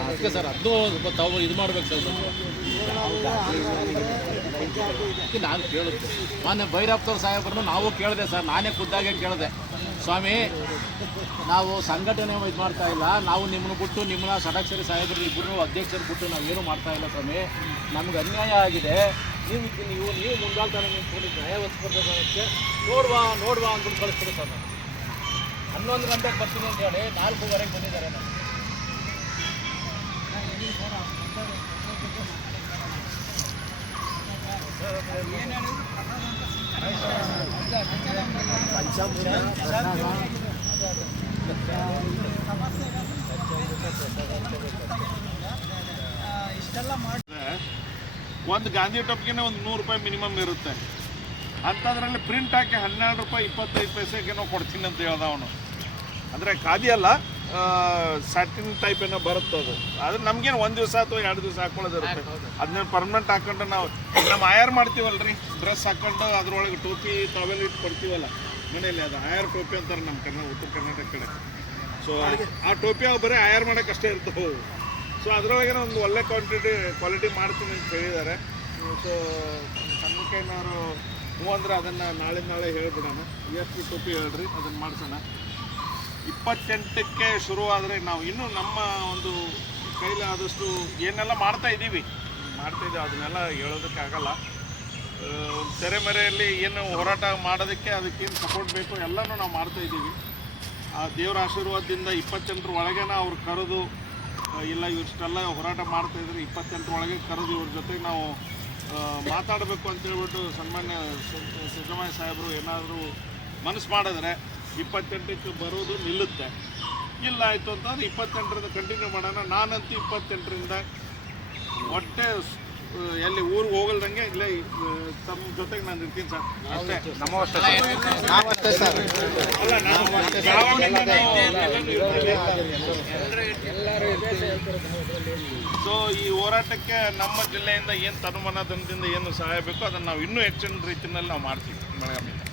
ಅದಕ್ಕೆ ಸರ್ ಅದು ತಾವು ಇದು ಮಾಡ್ಬೇಕು ಸರ್ ನಾನು ಕೇಳಿದ್ದೆ ಮೊನ್ನೆ ಭೈರಪ್ಪವ್ರ ಸಾಹೇಬ್ರನ್ನು ನಾವು ಕೇಳಿದೆ ಸರ್ ನಾನೇ ಖುದ್ದಾಗೆ ಕೇಳಿದೆ ಸ್ವಾಮಿ, ನಾವು ಸಂಘಟನೆ ಇದು ಮಾಡ್ತಾ ಇಲ್ಲ. ನಾವು ನಿಮ್ಮನ್ನು ಬಿಟ್ಟು ನಿಮ್ಮನ್ನ ಸಡಕ್ಷರಿ ಸಾಹೇಬರು ಇಬ್ಬರು ಅಧ್ಯಕ್ಷರು ಬಿಟ್ಟು ನಾವು ಏನು ಮಾಡ್ತಾ ಇಲ್ಲ ಸ್ವಾಮಿ. ನಮ್ಗೆ ಅನ್ಯಾಯ ಆಗಿದೆ. ನೀವು ನೀವು ನೀವು ನಿಮ್ಮ ನಿಂತ್ಕೊಂಡು ನ್ಯಾಯ ಒತ್ಕೊಳ್ಬೇಕಾಗುತ್ತೆ ನೋಡುವ ನೋಡುವ ಅಂದ್ಬಿಟ್ಟು ಕಳಿಸ್ತಾರೆ ಸರ್ ಹನ್ನೊಂದು ಗಂಟೆಗೆ ಬರ್ತೀನಿ ಅಂತ ಹೇಳಿ ನಾಲ್ಕೂವರೆಗೆ ಬಂದಿದ್ದಾರೆ ನಾನು ಒಂದು ಗಾಂಧಿ ಟೊಪ್ಗೆ ಒಂದು ನೂರು ರೂಪಾಯಿ ಮಿನಿಮಮ್ ಇರುತ್ತೆ. ಅಂಥದ್ರಲ್ಲಿ ಪ್ರಿಂಟ್ ಹಾಕಿ ಹನ್ನೆರಡು ರೂಪಾಯಿ ಇಪ್ಪತ್ತೈದು ಪೈಸೆಗೇನೋ ಕೊಡ್ತೀನಿ ಅಂತ ಹೇಳ್ದ ಅವನು. ಅಂದರೆ ಖಾದಿ ಅಲ್ಲ ಸ್ಯಾಟಿನ್ ಟೈಪ್ ಏನೋ ಬರುತ್ತೆ ಅದು. ಆದ್ರೆ ನಮ್ಗೇನು ಒಂದು ದಿವಸ ಅಥವಾ ಎರಡು ದಿವಸ ಹಾಕೊಳ್ಳೋದು ಇರುತ್ತೆ. ಅದನ್ನ ಪರ್ಮನೆಂಟ್ ಹಾಕೊಂಡು ನಾವು ನಮ್ಮ ಆಯರ್ ರೀ ಡ್ರೆಸ್ ಹಾಕೊಂಡು ಅದ್ರೊಳಗೆ ಟೋಪಿ ಟವೆಲ್ ಇಟ್ಟು ಕೊಡ್ತೀವಲ್ಲ ಮನೇಲಿ ಅದು ಆಯರ್ ಟೋಪಿ ಅಂತಾರೆ ನಮ್ಮ ಕರ್ನಾ ಉತ್ತರ ಕರ್ನಾಟಕ ಕಡೆ. ಸೊ ಆ ಟೋಪಿ ಅವು ಬರೀ ಆಯರ್ ಮಾಡೋಕೆ ಅಷ್ಟೇ ಇರ್ತವೆ ಸೊ ಅದರೊಳಗೆ ಒಂದು ಒಳ್ಳೆ ಕ್ವಾಂಟಿಟಿ ಕ್ವಾಲಿಟಿ ಮಾಡ್ತೀನಿ ಅಂತ ಹೇಳಿದ್ದಾರೆ. ಸೊ ಸಣ್ಣಕೈನವರು ಹ್ಞೂ ಅಂದ್ರೆ ಅದನ್ನು ನಾಳೆ ನಾಳೆ ಹೇಳ್ಬಿಡೋಣ. ಎಷ್ಟು ಟೋಪಿ ಹೇಳ್ರಿ, ಅದನ್ನು ಮಾಡ್ಸೋಣ. ಇಪ್ಪತ್ತೆಂಟಕ್ಕೆ ಶುರುವಾದರೆ ನಾವು ಇನ್ನೂ ನಮ್ಮ ಒಂದು ಕೈಲಾದಷ್ಟು ಏನೆಲ್ಲ ಮಾಡ್ತಾ ಇದ್ದೀವಿ. ಮಾಡ್ತಾ ಇದ್ದೀವಿ, ಅದನ್ನೆಲ್ಲ ಹೇಳೋದಕ್ಕಾಗಲ್ಲ. ಒಂದು ತೆರೆಮರೆಯಲ್ಲಿ ಏನು ಹೋರಾಟ ಮಾಡೋದಕ್ಕೆ ಅದಕ್ಕೇನು ಸಪೋರ್ಟ್ ಬೇಕು ಎಲ್ಲನೂ ನಾವು ಮಾಡ್ತಾ ಇದ್ದೀವಿ. ಆ, ದೇವರ ಆಶೀರ್ವಾದದಿಂದ ಇಪ್ಪತ್ತೆಂಟರ ಒಳಗೇನ ಅವ್ರು ಕರೆದು ಇಲ್ಲ ಇವಷ್ಟೆಲ್ಲ ಹೋರಾಟ ಮಾಡ್ತಾಯಿದ್ರೆ ಇಪ್ಪತ್ತೆಂಟರ ಒಳಗೆ ಕರೆದು ಇವ್ರ ಜೊತೆಗೆ ನಾವು ಮಾತಾಡಬೇಕು ಅಂತ ಹೇಳ್ಬಿಟ್ಟು ಸನ್ಮಾನ್ಯ ಸಿದ್ದರಾಮಯ್ಯ ಸಾಹೇಬರು ಏನಾದರೂ ಮನಸ್ಸು ಮಾಡಿದ್ರೆ ಇಪ್ಪತ್ತೆಂಟಕ್ಕೆ ಬರೋದು ನಿಲ್ಲುತ್ತೆ. ಇಲ್ಲ ಆಯಿತು ಅಂತಂದ್ರೆ ಇಪ್ಪತ್ತೆಂಟರಿಂದ ಕಂಟಿನ್ಯೂ ಮಾಡೋಣ. ನಾನಂತೂ ಇಪ್ಪತ್ತೆಂಟರಿಂದ ಹೊಟ್ಟೆ ಎಲ್ಲಿ ಊರಿಗೆ ಹೋಗಲ್ದಂಗೆ ಇಲ್ಲೇ ತಮ್ಮ ಜೊತೆಗೆ ನಾನು ಇರ್ತೀನಿ ಸರ್. ಅಷ್ಟೇ. ಅಲ್ಲ ನಾನು ಸೊ ಈ ಹೋರಾಟಕ್ಕೆ ನಮ್ಮ ಜಿಲ್ಲೆಯಿಂದ ಏನು ತನುಮನದಿಂದ ಏನು ಸಹಾಯ ಬೇಕೋ ಅದನ್ನು ನಾವು ಇನ್ನೂ ಹೆಚ್ಚಿನ ರೀತಿಯಲ್ಲಿ ನಾವು ಮಾಡ್ತೀವಿ ಬೆಳಗಾವಿಯಿಂದ.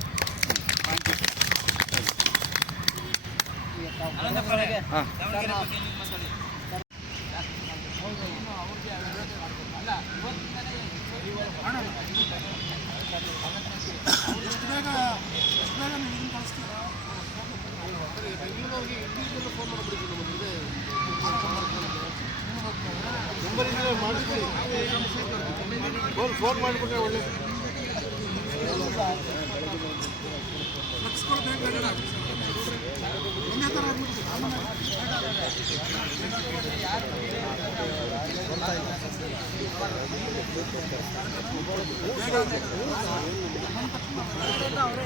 ಪರಿಶೀಲನೆ ಮಾಡಿಸಿ ಫೋನ್ ಫೋನ್ ಮಾಡಿಬಿಟ್ರೆ ಒಳ್ಳೆಯದು ಅವರೇ